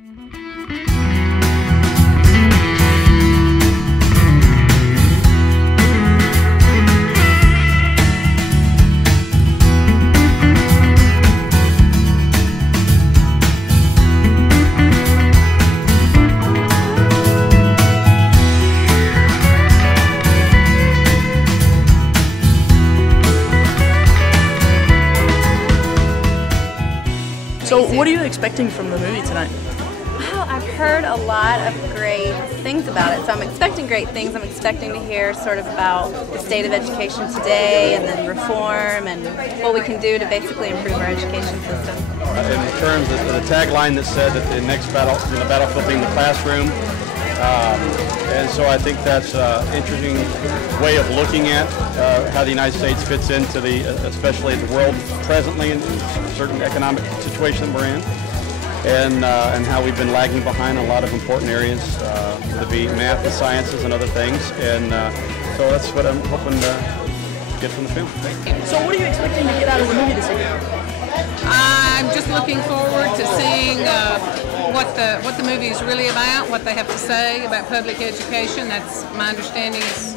So what are you expecting from the movie tonight? Well, I've heard a lot of great things about it, so I'm expecting great things. I'm expecting to hear sort of about the state of education today and then reform and what we can do to basically improve our education system. In terms of the tagline that said that the next battlefield being the classroom, and so I think that's an interesting way of looking at how the United States fits into especially the world presently in certain economic situation that we're in, and how we've been lagging behind a lot of important areas, to be math and sciences and other things, and so that's what I'm hoping to get from the film. So what are you expecting to get out of the movie this evening? I'm just looking forward to seeing what the movie is really about, what they have to say about public education. That's my understanding is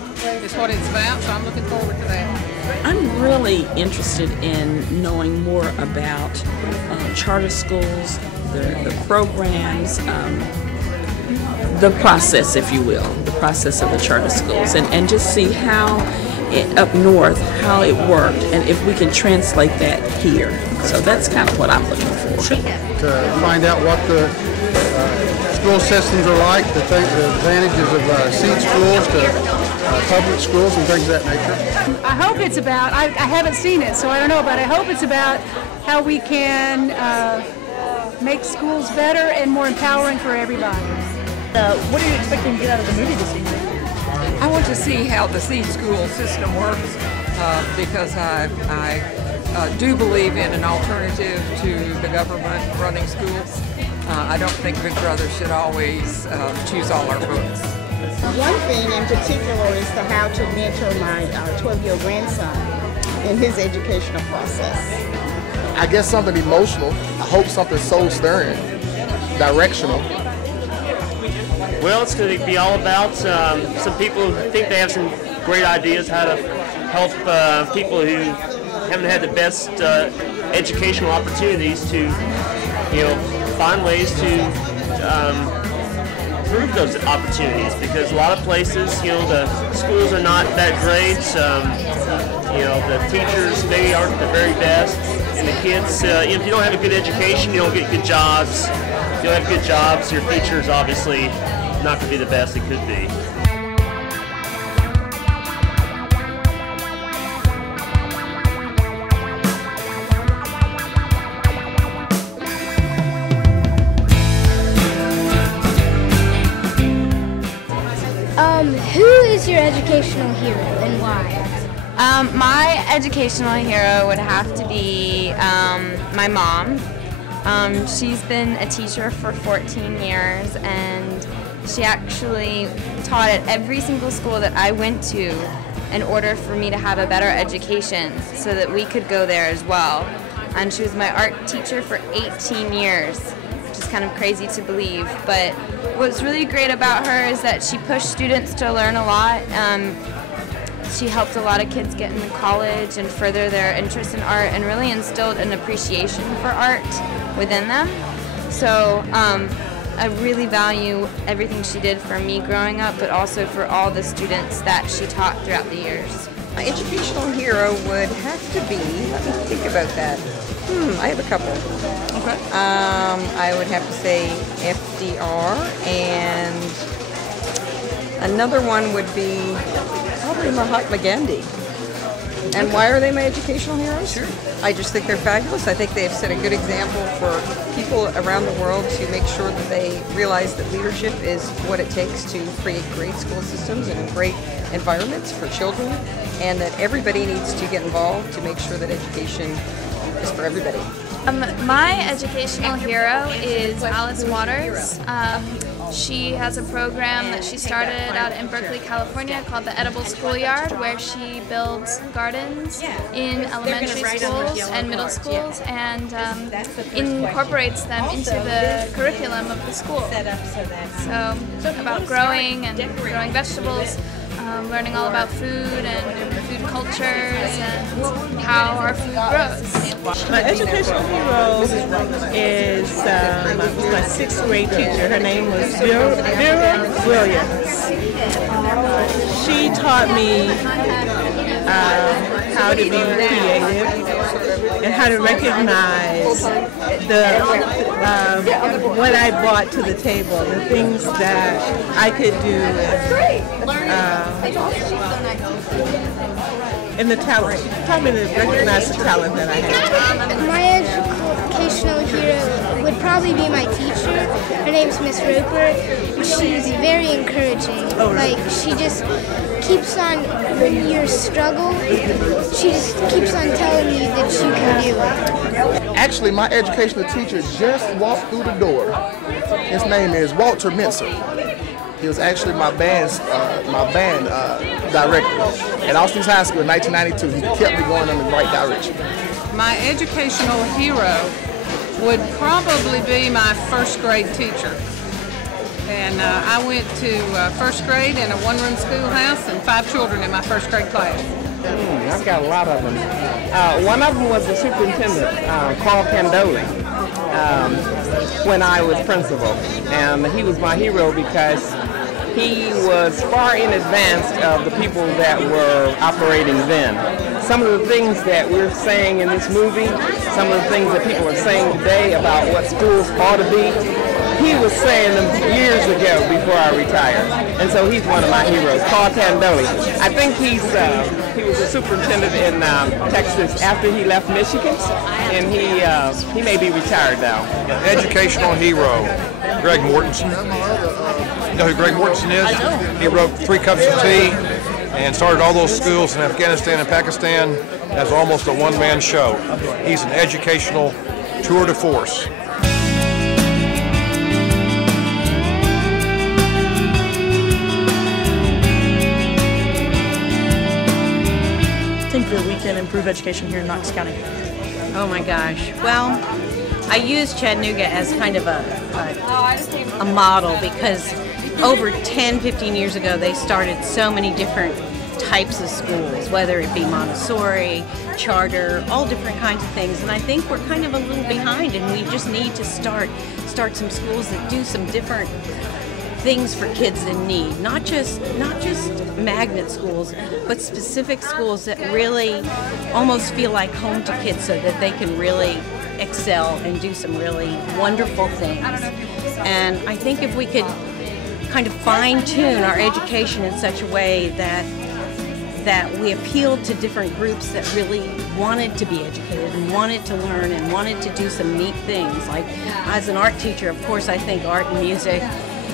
what it's about, so I'm looking forward to that. I'm really interested in knowing more about charter schools, the programs, the process, if you will, the process of the charter schools, and just see how up north, how it worked, and if we can translate that here. So that's kind of what I'm looking for. To find out what the school systems are like, the advantages of seed schools to public schools and things of that nature. I hope it's about, I haven't seen it, so I don't know, but I hope it's about how we can make schools better and more empowering for everybody. What are you expecting to get out of the movie this evening? I want to see how the seed school system works because I do believe in an alternative to the government running schools. I don't think Big Brother should always choose all our votes. One thing in particular is the how to mentor my 12-year-old grandson in his educational process. I guess something emotional. I hope something soul-stirring, directional. Well, it's going to be all about some people who think they have some great ideas how to help people who haven't had the best educational opportunities to, find ways to improve those opportunities. Because a lot of places, the schools are not that great. The teachers maybe aren't the very best, and the kids, if you don't have a good education, you don't get good jobs. If you don't have good jobs, your future is obviously not going to be the best it could be. Who is your educational hero and why? My educational hero would have to be my mom. She's been a teacher for 14 years, and she actually taught at every single school that I went to in order for me to have a better education so that we could go there as well. And she was my art teacher for 18 years, which is kind of crazy to believe. But what's really great about her is that she pushed students to learn a lot. She helped a lot of kids get into college and further their interest in art, and really instilled an appreciation for art within them. So I really value everything she did for me growing up, but also for all the students that she taught throughout the years. My educational hero would have to be, let me think about that. I have a couple. Okay. I would have to say FDR, and another one would be probably Mahatma Gandhi. And why are they my educational heroes? Sure. I just think they're fabulous. I think they've set a good example for people around the world to make sure that they realize that leadership is what it takes to create great school systems and great environments for children, and that everybody needs to get involved to make sure that education is for everybody. My educational hero is Alice Waters. She has a program that she started out in Berkeley, California called the Edible Schoolyard, where she builds gardens in elementary schools and middle schools and incorporates them into the curriculum of the school. So about growing and growing vegetables, learning all about food and food cultures and how our food grows. My educational hero is my 6th grade teacher. Her name was Vera Williams. She taught me how to be creative and how to recognize what I brought to the table, the things that I could do, and the talent. She taught me to recognize the talent that I have. My educational hero would probably be my teacher. Her name's Miss Roper. She's very encouraging. Like, she just keeps on, when you struggle, she just keeps on telling you that you can do it. Actually, my educational teacher just walked through the door. His name is Walter Mincer. He was actually my band director at Austin High School in 1992. He kept me going in the right direction. My educational hero would probably be my 1st grade teacher. And I went to 1st grade in a one-room schoolhouse and 5 children in my 1st grade class. I've got a lot of them. One of them was the superintendent, Carl Candoli, when I was principal. And he was my hero because he was far in advance of the people that were operating then. Some of the things that we're saying in this movie, some of the things that people are saying today about what schools ought to be, he was saying them years ago before I retired. And so he's one of my heroes, Carl Candoli. I think he was a superintendent in Texas after he left Michigan, and he may be retired now. Educational hero, Greg Mortensen. You know who Greg Mortensen is? I know. He wrote 3 Cups of Tea and started all those schools in Afghanistan and Pakistan as almost a one-man show. He's an educational tour de force. Think that we can improve education here in Knox County? Oh my gosh. Well, I use Chattanooga as kind of a model because over 10, 15 years ago they started so many different types of schools, whether it be Montessori, charter, all different kinds of things. And I think we're kind of a little behind, and we just need to start some schools that do some different things for kids in need, not just magnet schools, but specific schools that really almost feel like home to kids so that they can really excel and do some really wonderful things. And I think if we could kind of fine-tune our education in such a way that we appealed to different groups that really wanted to be educated and wanted to learn and wanted to do some neat things. Like, as an art teacher, of course, I think art and music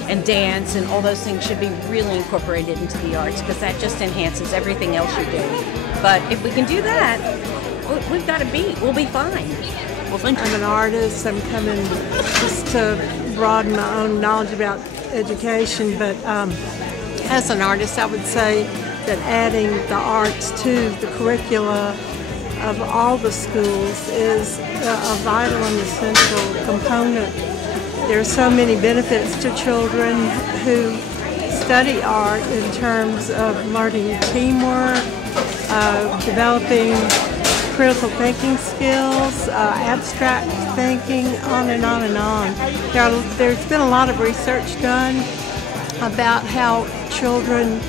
and dance and all those things should be really incorporated into the arts because that just enhances everything else you're doing. But if we can do that, we'll be fine. Well, thank you. I'm an artist. I'm coming just to broaden my own knowledge about education, but as an artist, I would say that adding the arts to the curricula of all the schools is a vital and essential component. There are so many benefits to children who study art in terms of learning teamwork, developing critical thinking skills, abstract thinking, on and on and on. There's been a lot of research done about how children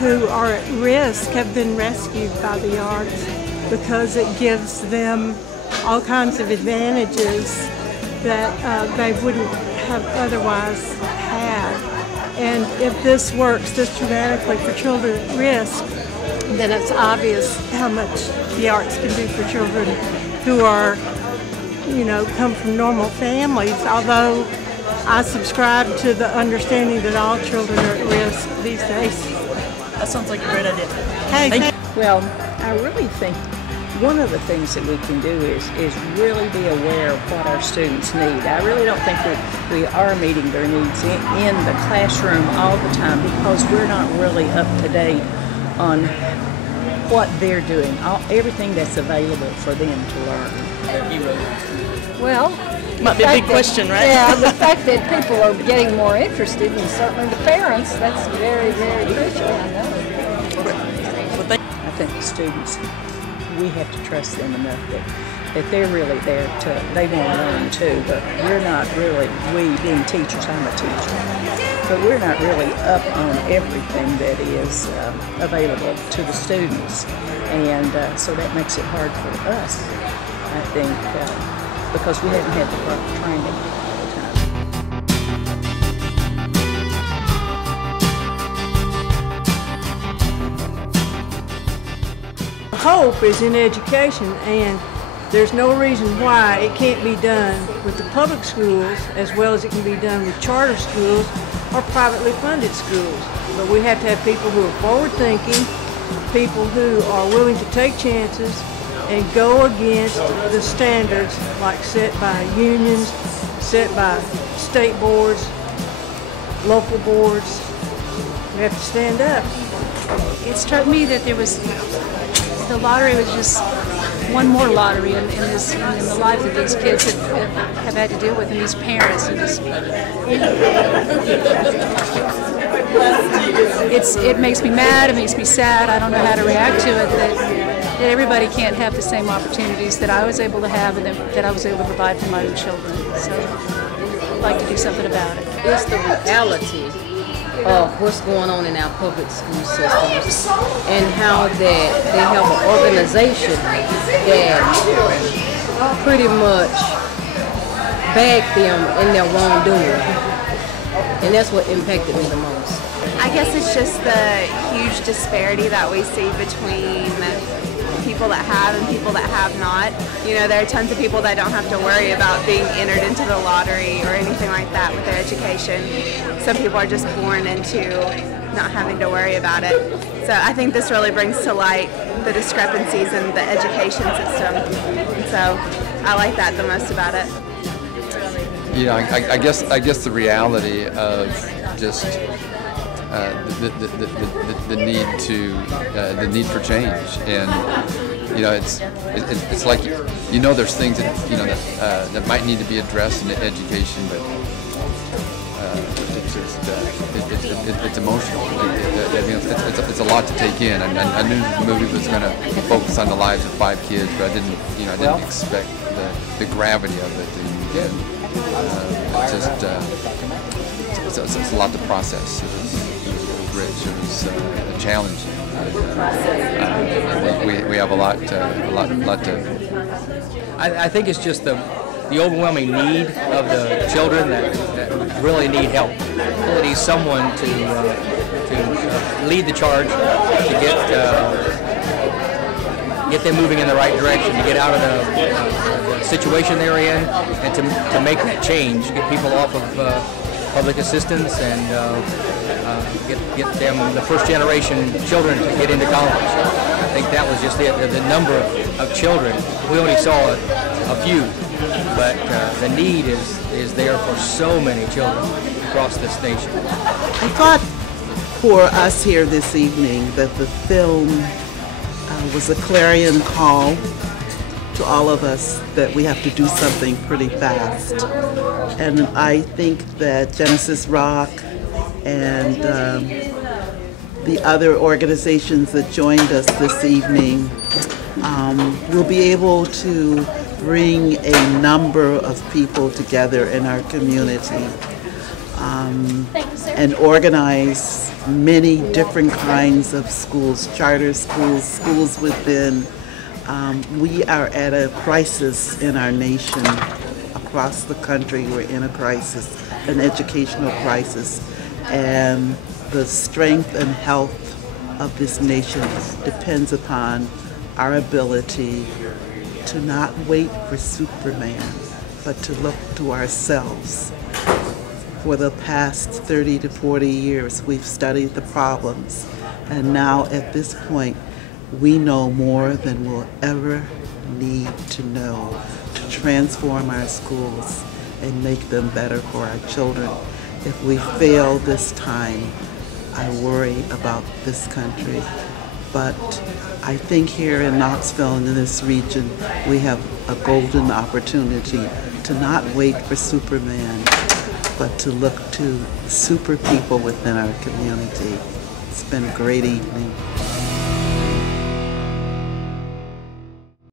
who are at risk have been rescued by the arts because it gives them all kinds of advantages that they wouldn't have otherwise had. And if this works this dramatically for children at risk, then it's obvious how much the arts can do for children who are, come from normal families, although I subscribe to the understanding that all children are at risk these days. That sounds like a great idea. Hey, well, I really think one of the things that we can do is really be aware of what our students need. I really don't think we are meeting their needs in the classroom all the time because we're not really up to date on what they're doing, everything that's available for them to learn. Well, might be a big question, right? Yeah, the fact that people are getting more interested, and certainly the parents, that's very, very crucial, I know. I think the students, we have to trust them enough that they're really there they want to learn too, but we're not really, we being teachers, I'm a teacher, but we're not really up on everything that is available to the students, and so that makes it hard for us, I think, because we haven't had the proper training all the time. Hope is in education, and there's no reason why it can't be done with the public schools as well as it can be done with charter schools or privately funded schools. But we have to have people who are forward-thinking, people who are willing to take chances and go against the standards like set by unions, set by state boards, local boards. We have to stand up. It struck me that the lottery was just one more lottery in the life that these kids have had to deal with, and these parents. And just, it makes me mad, it makes me sad, I don't know how to react to it, that everybody can't have the same opportunities that I was able to have and that I was able to provide for my own children. So I'd like to do something about it. It's the reality of what's going on in our public school systems and how that they have an organization that pretty much bag them in their wrongdoing. And that's what impacted me the most. I guess it's just the huge disparity that we see between people that have and people that have not. You know, there are tons of people that don't have to worry about being entered into the lottery or anything like that with their education. Some people are just born into not having to worry about it. So I think this really brings to light the discrepancies in the education system. And so I like that the most about it. You know, I guess the reality of just the need for change, and you know, it's like, you know, there's things that, you know, that might need to be addressed in education, but it's emotional. It's a lot to take in. I knew the movie was going to focus on the lives of 5 kids, but I didn't expect the gravity of it. And it's a lot to process. It was rich. It was challenging. We have a lot to. I think it's just the overwhelming need of the children that really need help. Really need someone to lead the charge, to get them moving in the right direction, to get out of the situation they're in, and to make that change, get people off of public assistance, and get them, the first generation children, to get into college. I think that was just the number of children. We only saw a few, but the need is there for so many children across this nation. I thought for us here this evening that the film was a clarion call to all of us that we have to do something pretty fast. And I think that Genesis Rock and the other organizations that joined us this evening will be able to bring a number of people together in our community and organize many different kinds of schools, charter schools, schools within. We are at a crisis in our nation. Across the country, we're in a crisis, an educational crisis, and the strength and health of this nation depends upon our ability to not wait for Superman, but to look to ourselves. For the past 30 to 40 years, we've studied the problems, and now at this point, we know more than we'll ever need to know to transform our schools and make them better for our children. If we fail this time, I worry about this country. But I think here in Knoxville and in this region, we have a golden opportunity to not wait for Superman, but to look to super people within our community. It's been a great evening.